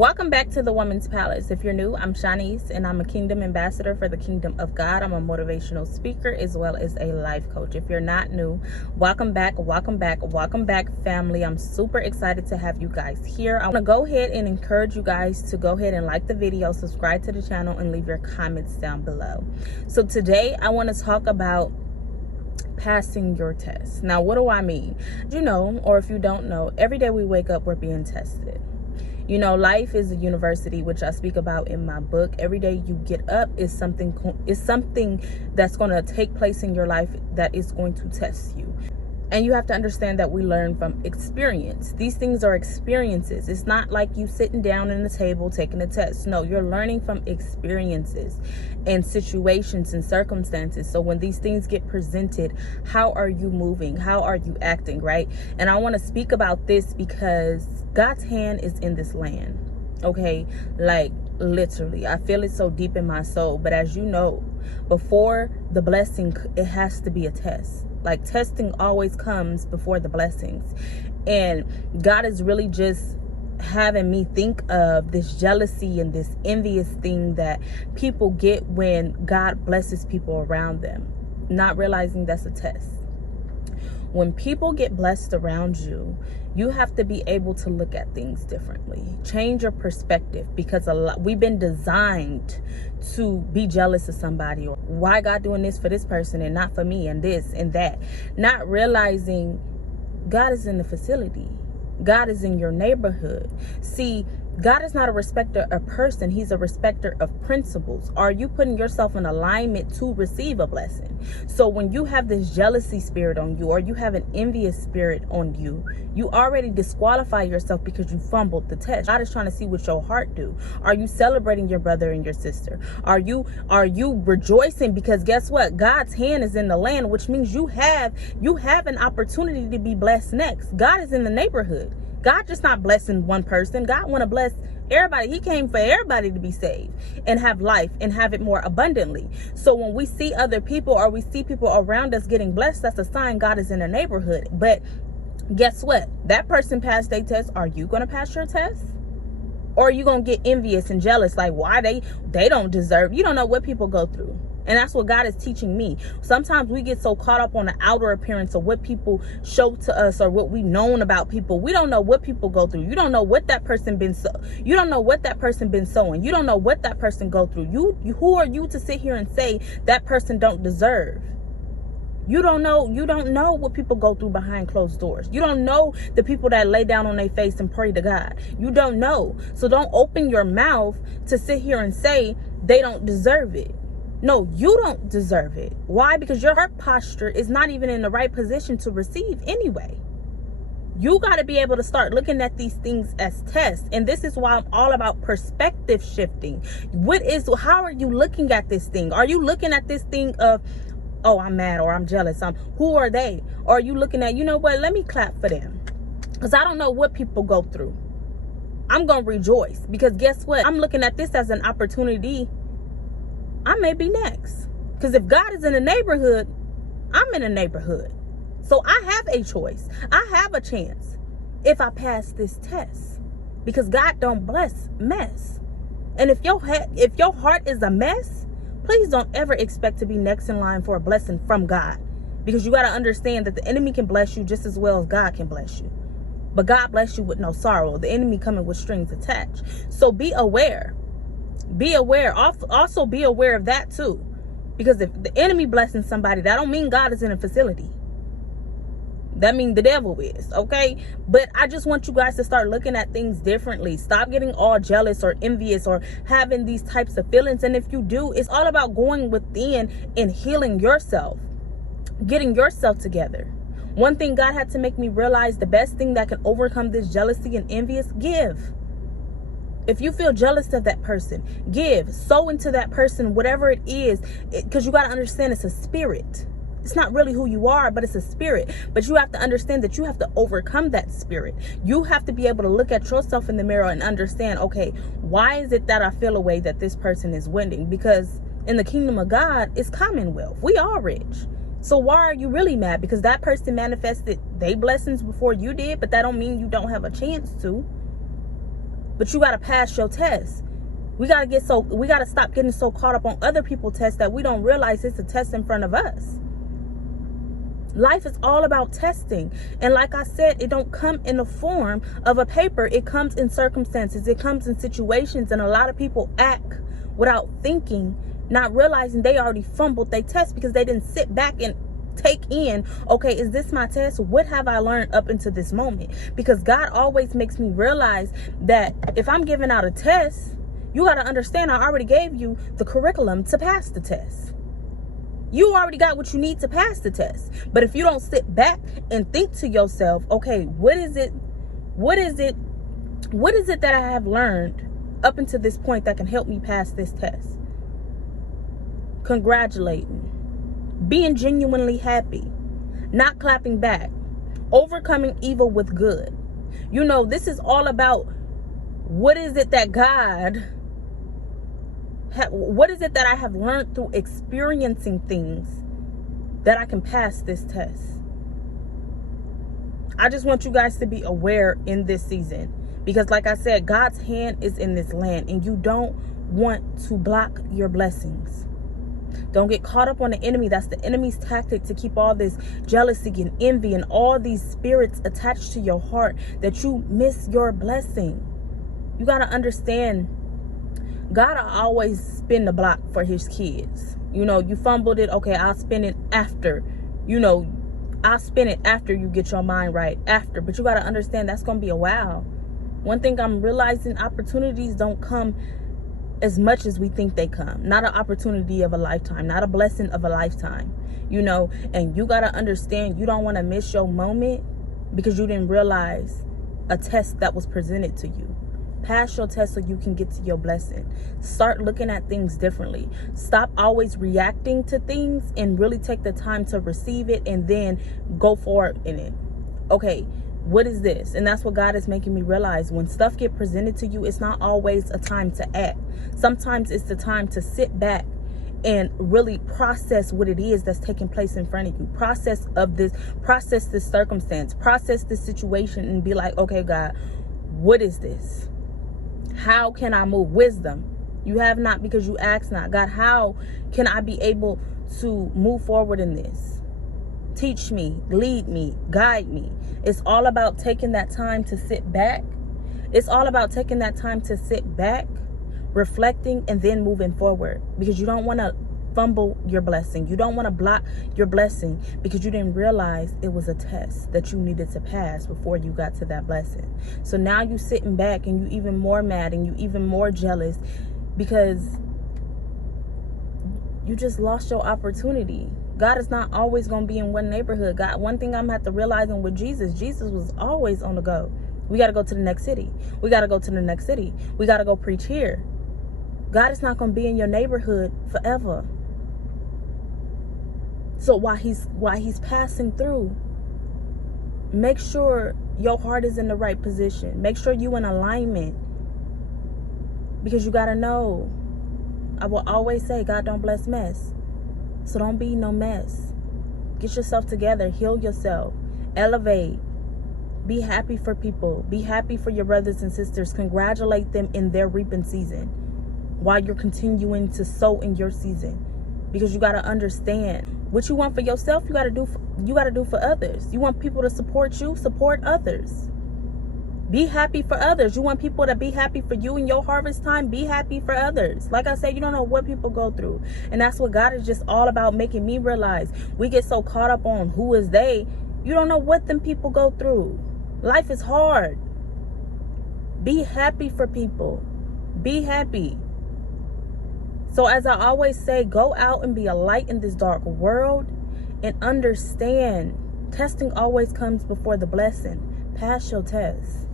Welcome back to the Woman's Palace. If you're new, I'm Shanice, and I'm a kingdom ambassador for the kingdom of God. I'm a motivational speaker as well as a life coach. If you're not new, welcome back, family. I'm super excited to have you guys here. I want to go ahead and encourage you guys to go ahead and like the video, subscribe to the channel, and leave your comments down below. So today I want to talk about passing your test. Now, what do I mean? You know, or if you don't know, every day we wake up, we're being tested. You know, life is a university, which I speak about in my book. Every day you get up is something that's going to take place in your life that is going to test you. And you have to understand that we learn from experience. These things are experiences. It's not like you sitting down in the table taking a test. No, you're learning from experiences and situations and circumstances. So when these things get presented, how are you moving? How are you acting, right? And I want to speak about this because God's hand is in this land, okay? Like, literally, I feel it so deep in my soul. But as you know, before the blessing, it has to be a test. Like, testing always comes before the blessings. And God is really just having me think of this jealousy and this envious thing that people get when God blesses people around them, not realizing that's a test. When people get blessed around you, you have to be able to look at things differently. Change your perspective, because we've been designed to be jealous of somebody, or why God doing this for this person and not for me, and this and that. Not realizing God is in the facility. God is in your neighborhood. See, God is not a respecter of person. He's a respecter of principles. Are you putting yourself in alignment to receive a blessing? So when you have this jealousy spirit on you, or you have an envious spirit on you, you already disqualify yourself because you fumbled the test. God is trying to see what your heart do. Are you celebrating your brother and your sister? Are you rejoicing? Because guess what? God's hand is in the land, which means you have an opportunity to be blessed next. God is in the neighborhood. God just not blessing one person. God want to bless everybody. He came for everybody to be saved and have life and have it more abundantly. So when we see other people, or we see people around us getting blessed, that's a sign God is in the neighborhood. But guess what? That person passed their test. Are you going to pass your test? Or are you going to get envious and jealous? Like, why they don't deserve? You don't know what people go through. And that's what God is teaching me. Sometimes we get so caught up on the outer appearance of what people show to us, or what we known about people. We don't know what people go through. You don't know what that person been you don't know what that person been sowing. You don't know what that person go through. Who are you to sit here and say that person don't deserve? You don't know what people go through behind closed doors. You don't know the people that lay down on their face and pray to God. You don't know. So don't open your mouth to sit here and say they don't deserve it. No, you don't deserve it. Why? Because your heart posture is not even in the right position to receive anyway. You got to be able to start looking at these things as tests. And this is why I'm all about perspective shifting. How are you looking at this thing? Are you looking at this thing of, oh, I'm mad, or I'm jealous? Who are they? Or are you looking at, you know what, let me clap for them, because I don't know what people go through. I'm going to rejoice, because guess what? I'm looking at this as an opportunity. I may be next. Because if God is in the neighborhood, I'm in a neighborhood. So I have a choice. I have a chance if I pass this test. Because God don't bless mess. And if your heart is a mess, please don't ever expect to be next in line for a blessing from God. Because you got to understand that the enemy can bless you just as well as God can bless you. But God bless you with no sorrow. The enemy coming with strings attached. So be aware. Be aware. Also be aware of that too. Because if the enemy blessing somebody, that don't mean God is in a facility. That means the devil is, okay? But I just want you guys to start looking at things differently. Stop getting all jealous or envious or having these types of feelings. And if you do, it's all about going within and healing yourself. Getting yourself together. One thing God had to make me realize, the best thing that can overcome this jealousy and envious, give. If you feel jealous of that person, give. Sow into that person, whatever it is. Because you got to understand, it's a spirit. It's not really who you are, but it's a spirit. But you have to understand that you have to overcome that spirit. You have to be able to look at yourself in the mirror and understand, okay, why is it that I feel a way that this person is winning? Because in the kingdom of God, it's commonwealth. We are rich. So why are you really mad? Because that person manifested their blessings before you did, but that don't mean you don't have a chance to. but you got to pass your test. We got to stop getting so caught up on other people's tests that we don't realize it's a test in front of us. Life is all about testing. And like I said, it don't come in the form of a paper. It comes in circumstances. It comes in situations. And a lot of people act without thinking, not realizing they already fumbled their test because they didn't sit back and take in, okay, is this my test? What have I learned up until this moment? Because God always makes me realize that if I'm giving out a test, you got to understand I already gave you the curriculum to pass the test. You already got what you need to pass the test. But if you don't sit back and think to yourself, okay, what is it that I have learned up until this point that can help me pass this test? Congratulating, being genuinely happy, not clapping back, overcoming evil with good. You know, this is all about what is it that I have learned through experiencing things that I can pass this test. I just want you guys to be aware in this season, because like I said, God's hand is in this land and you don't want to block your blessings. Don't get caught up on the enemy. That's the enemy's tactic, to keep all this jealousy and envy and all these spirits attached to your heart, that you miss your blessing. You got to understand, God will always spin the block for his kids. You know, you fumbled it. Okay, I'll spin it after. You know, I'll spin it after you get your mind right. After. But you got to understand that's going to be a while. One thing I'm realizing, opportunities don't come as much as we think they come. Not an opportunity of a lifetime. Not a blessing of a lifetime. You know, and you got to understand, you don't want to miss your moment because you didn't realize a test that was presented to you. Pass your test so you can get to your blessing. Start looking at things differently. Stop always reacting to things and really take the time to receive it and then go forward in it. Okay, what is this? And that's what God is making me realize. When stuff get presented to you, it's not always a time to act. Sometimes it's the time to sit back and really process what it is that's taking place in front of you. Process this circumstance, process this situation, and be like, okay, God, what is this? How can I move? Wisdom. You have not because you ask not. God, how can I be able to move forward in this? Teach me, lead me, guide me. It's all about taking that time to sit back. It's all about taking that time to sit back, reflecting, and then moving forward. Because you don't want to fumble your blessing. You don't want to block your blessing because you didn't realize it was a test that you needed to pass before you got to that blessing. So now you sitting back and you even more mad and you even more jealous because you just lost your opportunity. God is not always going to be in one neighborhood. God, one thing I'm going to have to realize with Jesus was always on the go. We got to go to the next city. We got to go to the next city. We got to go preach here. God is not going to be in your neighborhood forever. So while he's passing through, make sure your heart is in the right position. Make sure you in alignment. Because you got to know, I will always say, God don't bless mess. So don't be no mess. Get yourself together. Heal yourself. Elevate. Be happy for people. Be happy for your brothers and sisters. Congratulate them in their reaping season while you're continuing to sow in your season. Because you got to understand, what you want for yourself, you got to do for others. You want people to support you, support others. Be happy for others. You want people to be happy for you in your harvest time, be happy for others. Like I said, you don't know what people go through. And that's what God is just all about, making me realize. We get so caught up on who is they. You don't know what them people go through. Life is hard. Be happy for people. Be happy. So as I always say, go out and be a light in this dark world and understand, testing always comes before the blessing. Pass your test.